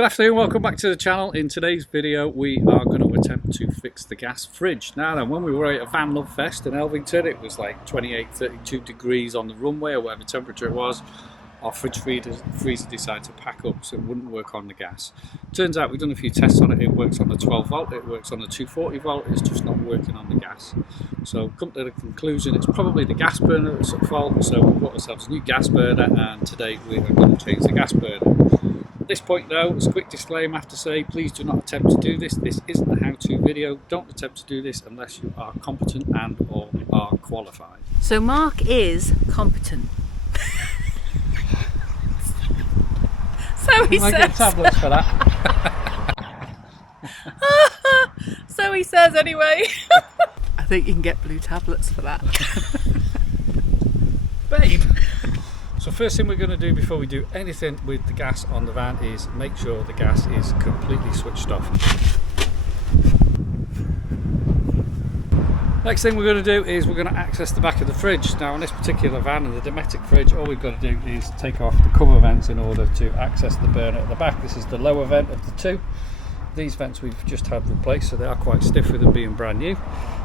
Good afternoon, welcome back to the channel. In today's video we are going to attempt to fix the gas fridge. Now then, when we were at Vanlove Fest in Elvington, it was like 28-32 degrees on the runway or whatever temperature it was. Our fridge freezer decided to pack up, so it wouldn't work on the gas. Turns out we've done a few tests on it. It works on the 12 volt, it works on the 240 volt, it's just not working on the gas. So come to the conclusion it's probably the gas burner that's at fault, so we bought ourselves a new gas burner and today we are going to change the gas burner. At this point though, as a quick disclaimer I have to say, please do not attempt to do this. This isn't a how-to video. Don't attempt to do this unless you are competent and or are qualified. So Mark is competent. So he says. I get tablets for that. So he says anyway. I think you can get blue tablets for that. Babe! So first thing we're going to do before we do anything with the gas on the van is make sure the gas is completely switched off. Next thing we're going to do is we're going to access the back of the fridge. Now on this particular van and the Dometic fridge, all we've got to do is take off the cover vents in order to access the burner at the back. This is the lower vent of the two. These vents we've just had replaced, so they are quite stiff with them being brand new.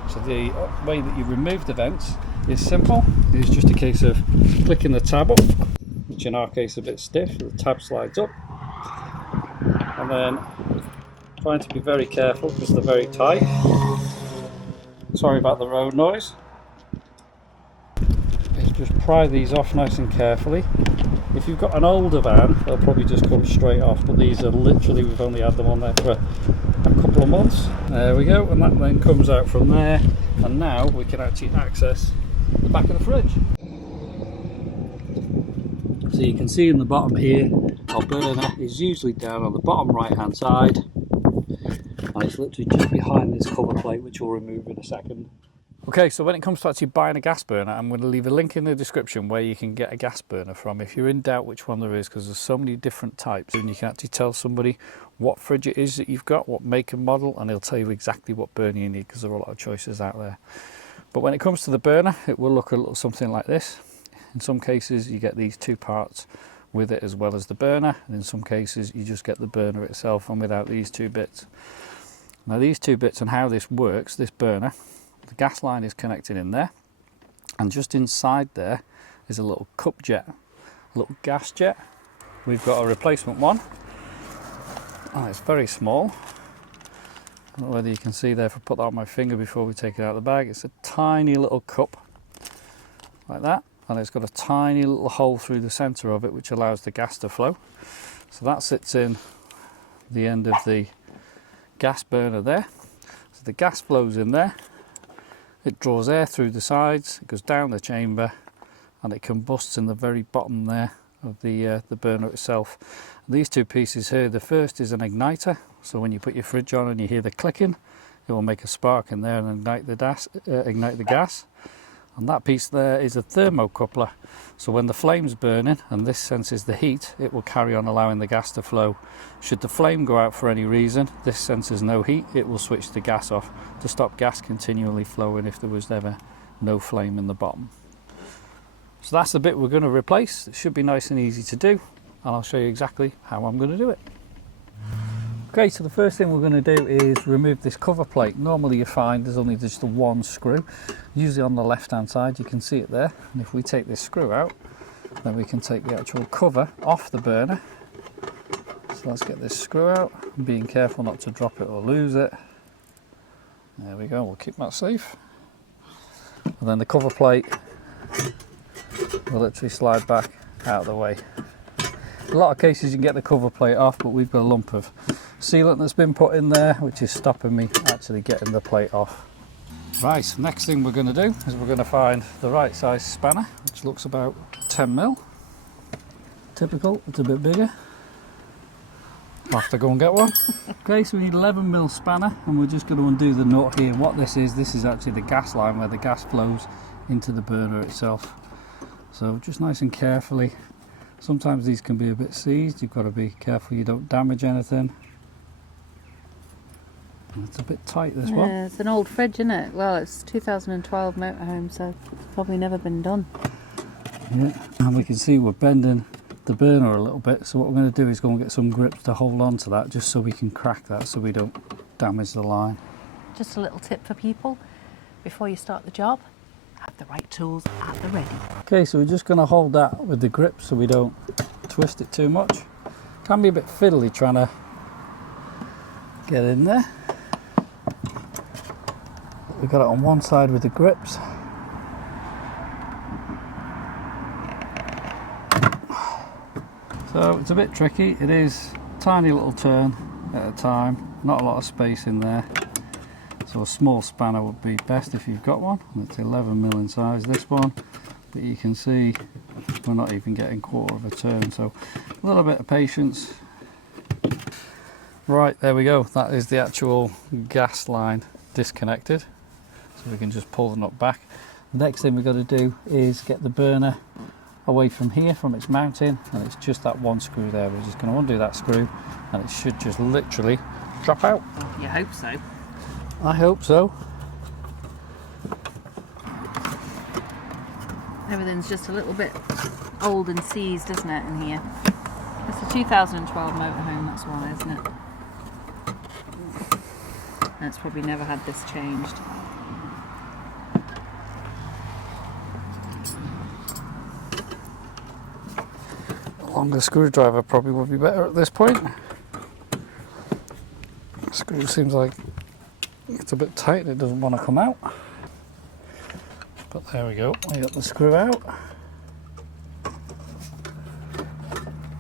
So the way that you remove the vents is simple. It's just a case of clicking the tab up, which in our case is a bit stiff. The tab slides up, and then trying to be very careful because they're very tight. Sorry about the road noise. Just pry these off nice and carefully. If you've got an older van, they'll probably just come straight off, but these are literally, we've only had them on there for a couple of months. There we go, and that then comes out from there, and now we can actually access the back of the fridge. So you can see in the bottom here, our burner is usually down on the bottom right hand side, and it's literally just behind this cover plate, which we'll remove in a second. Okay, so when it comes to actually buying a gas burner, I'm going to leave a link in the description where you can get a gas burner from if you're in doubt which one there is, because there's so many different types, and you can actually tell somebody what fridge it is that you've got, what make and model, and he'll tell you exactly what burner you need, because there are a lot of choices out there. But when it comes to the burner, it will look a little something like this. In some cases you get these two parts with it as well as the burner, and in some cases you just get the burner itself and without these two bits. Now these two bits and how this works, this burner, the gas line is connected in there, and just inside there is a little cup jet, a little gas jet. We've got a replacement one, and it's very small. I don't know whether you can see there if I put that on my finger before we take it out of the bag. It's a tiny little cup like that, and it's got a tiny little hole through the centre of it which allows the gas to flow. So that sits in the end of the gas burner there. So the gas flows in there. It draws air through the sides, it goes down the chamber, and it combusts in the very bottom there of the burner itself. And these two pieces here, the first is an igniter, so when you put your fridge on and you hear the clicking, it will make a spark in there and ignite the gas. And that piece there is a thermocoupler, so when the flame's burning and this senses the heat, it will carry on allowing the gas to flow. Should the flame go out for any reason, this senses no heat, it will switch the gas off to stop gas continually flowing if there was ever no flame in the bottom. So that's the bit we're going to replace. It should be nice and easy to do, and I'll show you exactly how I'm going to do it. Okay, so the first thing we're going to do is remove this cover plate. Normally you find there's only just the one screw, usually on the left hand side, you can see it there. And if we take this screw out, then we can take the actual cover off the burner. So let's get this screw out, being careful not to drop it or lose it. There we go, we'll keep that safe. And then the cover plate will literally slide back out of the way. In a lot of cases you can get the cover plate off, but we've got a lump of sealant that's been put in there which is stopping me actually getting the plate off. Right, so next thing we're going to do is we're going to find the right size spanner, which looks about 10mm. Typical, it's a bit bigger. I'll have to go and get one. Okay, so we need 11mm spanner, and we're just going to undo the nut here. What this is actually the gas line where the gas flows into the burner itself. So just nice and carefully. Sometimes these can be a bit seized, you've got to be careful you don't damage anything. It's a bit tight, this one. Yeah, it's an old fridge, isn't it? Well, it's 2012 motorhome, so it's probably never been done. Yeah, and we can see we're bending the burner a little bit, so what we're going to do is go and get some grips to hold on to that, just so we can crack that so we don't damage the line. Just a little tip for people, before you start the job, have the right tools at the ready. Okay, so we're just going to hold that with the grip so we don't twist it too much. Can be a bit fiddly trying to get in there. We've got it on one side with the grips. So it's a bit tricky. It is a tiny little turn at a time, not a lot of space in there. So a small spanner would be best if you've got one. It's 11mm in size, this one. But you can see we're not even getting quarter of a turn, so a little bit of patience. Right, there we go. That is the actual gas line disconnected. So we can just pull the nut back. The next thing we've got to do is get the burner away from here, from its mounting, and it's just that one screw there. We're just going to undo that screw and it should just literally drop out. You hope so. I hope so. Everything's just a little bit old and seized, isn't it, in here? It's a 2012 motorhome, that's why, isn't it? And it's probably never had this changed. A longer screwdriver probably would be better at this point. The screw seems like it's a bit tight, it doesn't want to come out. But there we go, we got the screw out.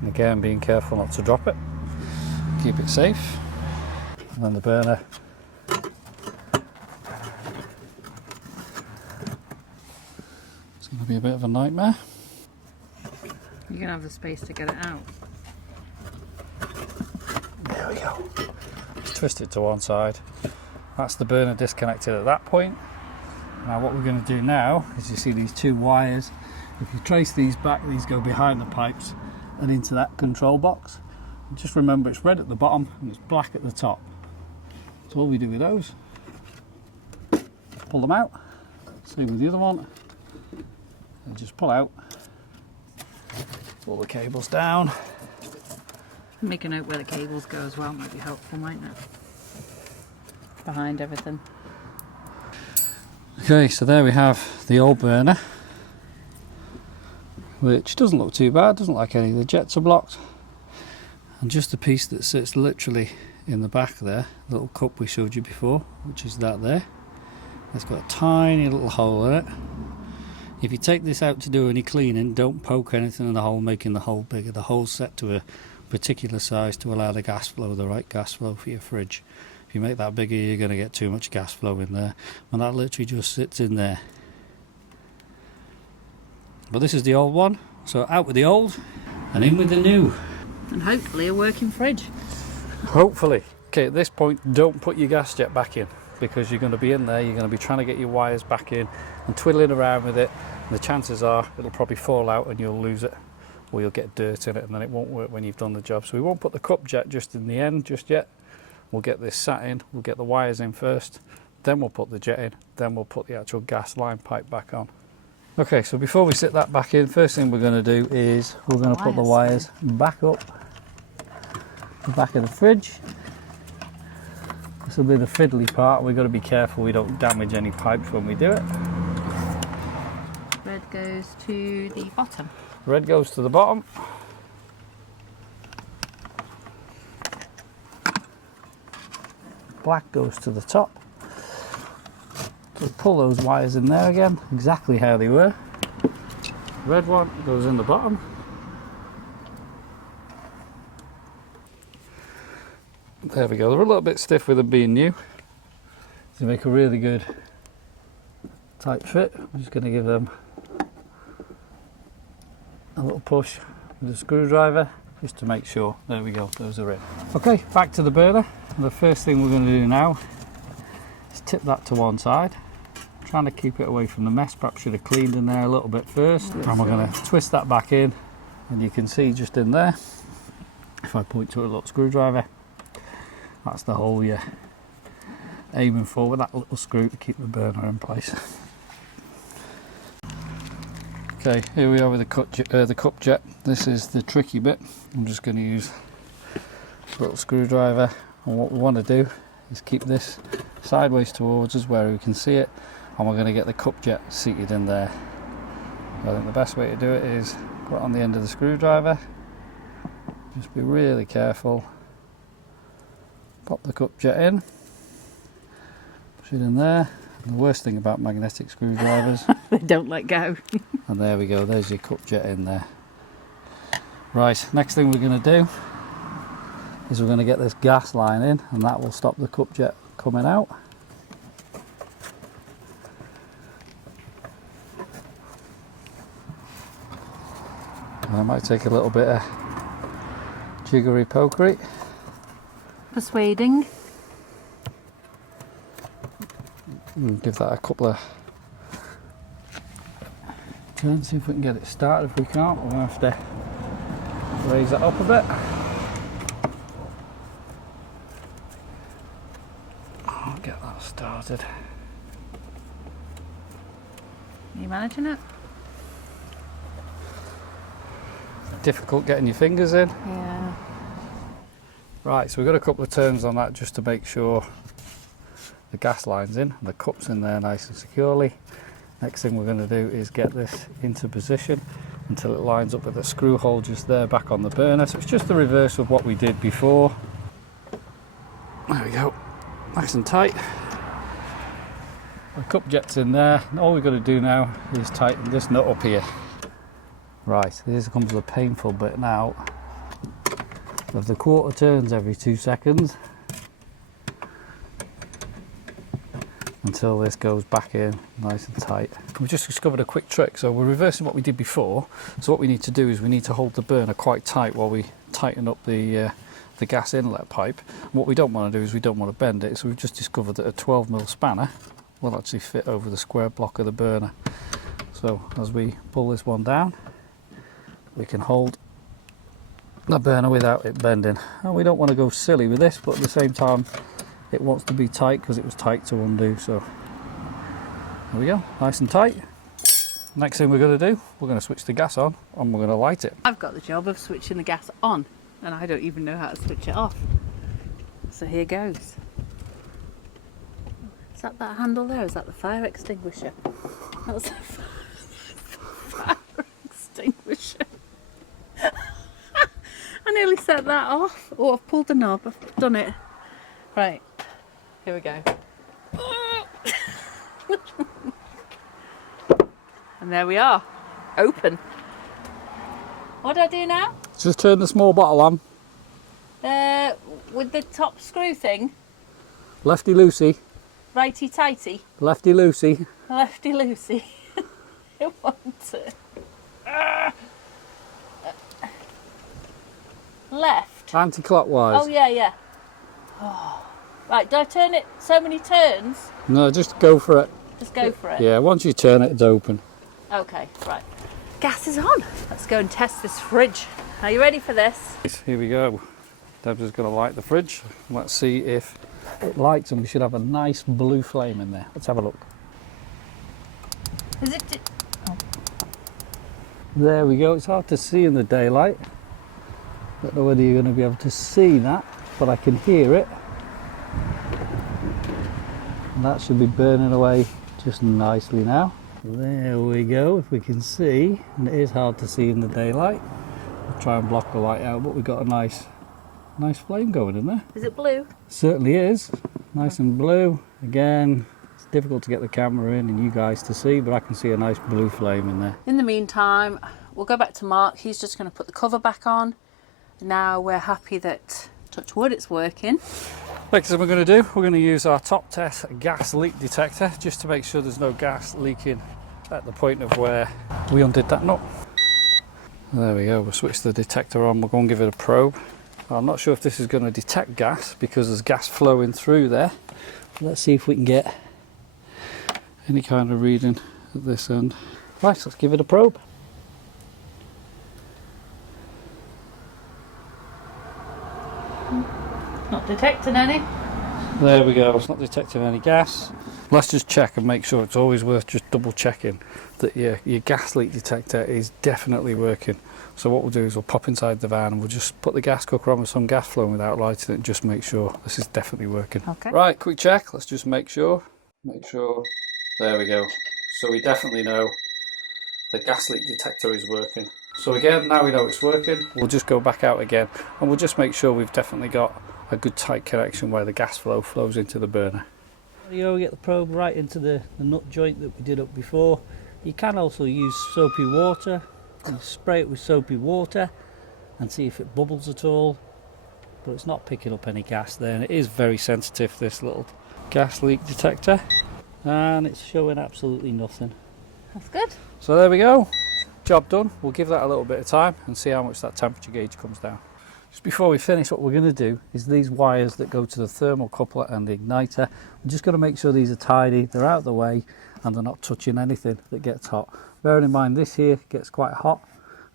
And again, being careful not to drop it. Keep it safe. And then the burner. It's going to be a bit of a nightmare. You're going to have the space to get it out. There we go. Just twist it to one side. That's the burner disconnected at that point. Now what we're going to do now is, you see these two wires. If you trace these back, these go behind the pipes and into that control box. And just remember, it's red at the bottom and it's black at the top. So all we do with those, pull them out. Same with the other one. And just pull out. Pull the cables down. Make a note where the cables go as well, might be helpful, mightn't it? Behind everything. Okay, so there we have the old burner, which doesn't look too bad, doesn't like any of the jets are blocked. And just the piece that sits literally in the back there, the little cup we showed you before, which is that there, it's got a tiny little hole in it. If you take this out to do any cleaning, don't poke anything in the hole, making the hole bigger. The hole's set to a particular size to allow the gas flow, the right gas flow for your fridge. If you make that bigger, you're going to get too much gas flow in there, and that literally just sits in there. But this is the old one, so out with the old and in with the new. And hopefully a working fridge. Hopefully. Okay, at this point, don't put your gas jet back in, because you're going to be in there, you're going to be trying to get your wires back in and twiddling around with it, and the chances are it'll probably fall out and you'll lose it, or you'll get dirt in it, and then it won't work when you've done the job. So we won't put the cup jet just in the end just yet. We'll get this sat in, we'll get the wires in first, then we'll put the jet in, then we'll put the actual gas line pipe back on. Okay, so before we sit that back in, first thing we're going to do is we're going to put the wires back up the back of the fridge. This will be the fiddly part. We've got to be careful we don't damage any pipes when we do it. Red goes to the bottom. Red goes to the bottom. Black goes to the top. So pull those wires in there again, exactly how they were. Red one goes in the bottom. There we go. They're a little bit stiff with them being new. To make a really good tight fit, I'm just going to give them a little push with a screwdriver just to make sure. There we go, those are in. Okay, back to the burner. The first thing we're going to do now is tip that to one side. I'm trying to keep it away from the mess. Perhaps should have cleaned in there a little bit first. And we're going to twist that back in, and you can see just in there, if I point to a little screwdriver, that's the hole you're aiming for with that little screw to keep the burner in place. Okay, here we are with the cup jet. This is the tricky bit. I'm just going to use a little screwdriver, and what we want to do is keep this sideways towards us where we can see it, and we're going to get the cup jet seated in there. I think the best way to do it is put it on the end of the screwdriver. Just be really careful. Pop the cup jet in, push it in there. And the worst thing about magnetic screwdrivers, they don't let go. and there we go, there's your cup jet in there. Right, next thing we're going to do is we're going to get this gas line in, and that will stop the cup jet coming out. And it might take a little bit of jiggery pokery. Persuading. Give that a couple of turns, see if we can get it started. If we can't, we're going to have to raise it up a bit. I'll get that started. Are you managing it? Difficult getting your fingers in. Yeah. Right, so we've got a couple of turns on that just to make sure the gas line's in, the cup's in there nice and securely. Next thing we're going to do is get this into position until it lines up with the screw hole just there back on the burner. So it's just the reverse of what we did before. There we go, nice and tight. The cup jet's in there, and all we've got to do now is tighten this nut up here. Right, this comes the painful bit now. Of the quarter turns every 2 seconds until this goes back in nice and tight. We've just discovered a quick trick, so we're reversing what we did before. So what we need to do is we need to hold the burner quite tight while we tighten up the gas inlet pipe. And what we don't want to do is we don't want to bend it, so we've just discovered that a 12mm spanner will actually fit over the square block of the burner. So as we pull this one down, we can hold the burner without it bending. And we don't want to go silly with this, but at the same time it wants to be tight because it was tight to undo. So there we go, nice and tight. Next thing we're going to do, we're going to switch the gas on and we're going to light it. I've got the job of switching the gas on, and I don't even know how to switch it off. So here goes. Is that handle there? Is that the fire extinguisher? That's the fire extinguisher. I nearly set that off. Oh, I've pulled the knob. I've done it. Right, here we go. And there we are. Open. What do I do now? Just turn the small bottle on. With the top screw thing. Lefty loosey. Righty tighty. Lefty loosey. Lefty loosey. I want it. Left. Anti-clockwise. Oh yeah, yeah. Oh. Right, do I turn it so many turns? No, just go for it. Just go for it. Yeah, once you turn it, it's open. Okay, right. Gas is on. Let's go and test this fridge. Are you ready for this? Here we go. Deb's just going to light the fridge. Let's see if it lights, and we should have a nice blue flame in there. Let's have a look. Is it? Oh. There we go. It's hard to see in the daylight. Don't know whether you're going to be able to see that, but I can hear it. And that should be burning away just nicely now. There we go, if we can see, and it is hard to see in the daylight. I'll try and block the light out, but we've got a nice flame going in there. Is it blue? Certainly is, nice and blue. Again, it's difficult to get the camera in and you guys to see, but I can see a nice blue flame in there. In the meantime, we'll go back to Mark. He's just going to put the cover back on. Now we're happy that, touch wood, it's working. Next thing we're going to do, we're going to use our top test gas leak detector just to make sure there's no gas leaking at the point of where we undid that nut. There we go, we'll switch the detector on, we'll go and give it a probe. I'm not sure if this is going to detect gas because there's gas flowing through there. Let's see if we can get any kind of reading at this end. Right, let's give it a probe. Not detecting any. There we go, it's not detecting any gas. Let's just check and make sure. It's always worth just double checking that your gas leak detector is definitely working. So what we'll do is we'll pop inside the van and we'll just put the gas cooker on with some gas flowing without lighting it and just make sure this is definitely working. Okay. Right, quick check, let's just make sure. There we go. So we definitely know the gas leak detector is working. So again, now we know it's working, we'll just go back out again and we'll just make sure we've definitely got a good tight connection where the gas flow flows into the burner. You get the probe right into the nut joint that we did up before. You can also use soapy water. You spray it with soapy water and see if it bubbles at all, but it's not picking up any gas there, and it is very sensitive, this little gas leak detector, and it's showing absolutely nothing. That's good. So there we go, job done. We'll give that a little bit of time and see how much that temperature gauge comes down. Just before we finish, what we're going to do is these wires that go to the thermal coupler and the igniter, we're just going to make sure these are tidy, they're out of the way, and they're not touching anything that gets hot. Bearing in mind this here gets quite hot,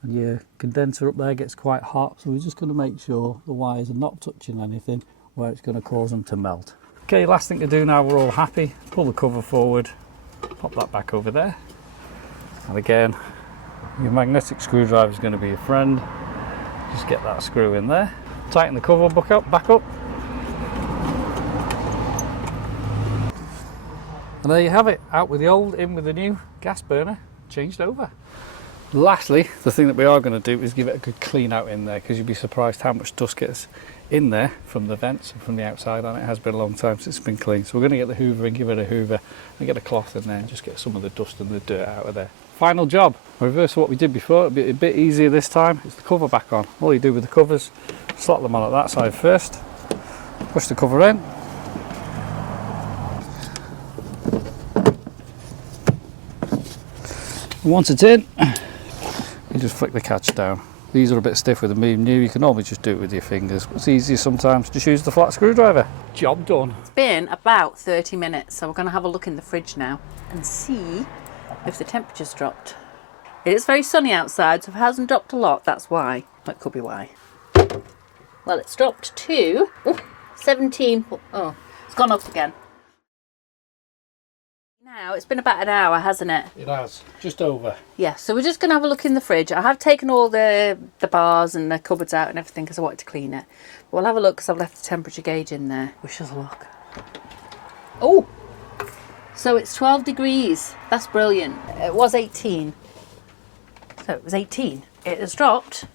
and your condenser up there gets quite hot, so we're just going to make sure the wires are not touching anything where it's going to cause them to melt. Okay, last thing to do now we're all happy, pull the cover forward, pop that back over there, and again, your magnetic screwdriver is going to be your friend. Just get that screw in there, tighten the cover back up. And there you have it, out with the old, in with the new gas burner, changed over. Lastly, the thing that we are going to do is give it a good clean out in there, because you'd be surprised how much dust gets in there from the vents and from the outside, and it has been a long time since it's been cleaned. So we're going to get the hoover and give it a hoover and get a cloth in there and just get some of the dust and the dirt out of there. Final job, reverse what we did before, it'll be a bit easier this time. It's the cover back on. All you do with the covers, slot them on at that side first, push the cover in, and once it's in, you just flick the catch down. These are a bit stiff with the medium new, you can normally just do it with your fingers. It's easier sometimes, just use the flat screwdriver. Job done. It's been about 30 minutes, so we're going to have a look in the fridge now and see if the temperature's dropped. It is very sunny outside, so if it hasn't dropped a lot, that's why. That could be why. Well, it's dropped to 17. Oh, it's gone up again. Now, it's been about an hour, hasn't it? It has, just over. Yeah, so we're just going to have a look in the fridge. I have taken all the bars and the cupboards out and everything because I wanted to clean it. But we'll have a look because I've left the temperature gauge in there. We shall look. Oh! So it's 12 degrees. That's brilliant. It was 18. So it was 18. It has dropped.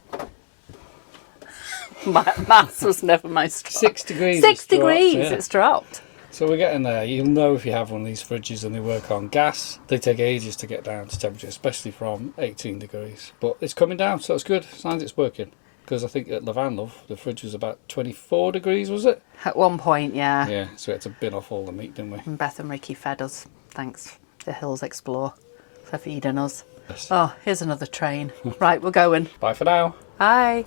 Maths was never my strong. 6 degrees. 6 degrees, dropped, yeah. It's dropped. So we're getting there. You'll know if you have one of these fridges and they work on gas. They take ages to get down to temperature, especially from 18 degrees. But it's coming down, so it's good. Signs it's working. Because I think at Vanlove, the fridge was about 24 degrees, was it? At one point, yeah. Yeah, so we had to bin off all the meat, didn't we? And Beth and Ricky fed us. Thanks. The Hills Explore for feeding us. Yes. Oh, here's another train. Right, we're going. Bye for now. Bye.